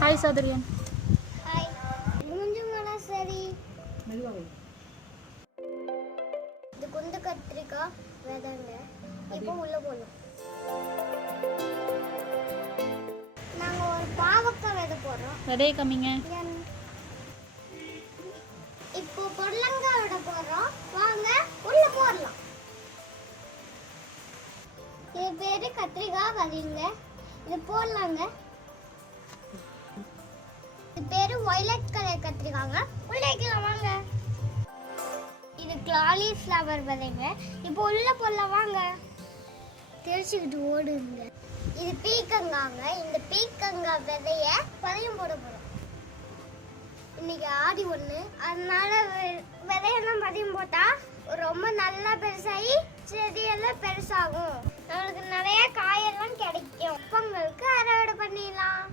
Hi சாதுரியன். Hi. மூஞ்சுங்களா சரி. மெதுவாக. இது குண்டு கத்திரிக்காய் விதைங்க. இப்போ உள்ள போடலாம். நாங்க ஒரு பாவக்காய் விதை போடுறோம். விதையை கம்மிங்க. இப்போ பொடலங்காய் விதை போடுறோம். வாங்க உள்ள போடலாம். இது பேரு கத்திரிக்காய் விதைங்க. இது போடலாங்க. இது பேரு வயலட் கலர் கத்திரிக்காங்க. உள்ளேக்கலாம் வாங்க. இது காலிஃப்ளவர் விதைங்க. இப்போ உள்ள போடலாம் வாங்க. தெரிச்சுக்கிட்டு ஓடுங்க. இது பீக்கங்காங்க. இந்த பீக்கங்காய் விதைய பதியம் போட போறோம். இன்னைக்கு ஆடி ஒண்ணு, அதனால விதையெல்லாம் பதியம் போட்டா ரொம்ப நல்லா பெருசாகி செடியெல்லாம் பெருசாகும். நம்மளுக்கு நிறைய காயெல்லாம் கிடைக்கும். பொங்கலுக்கு அறுவடை பண்ணிடலாம்.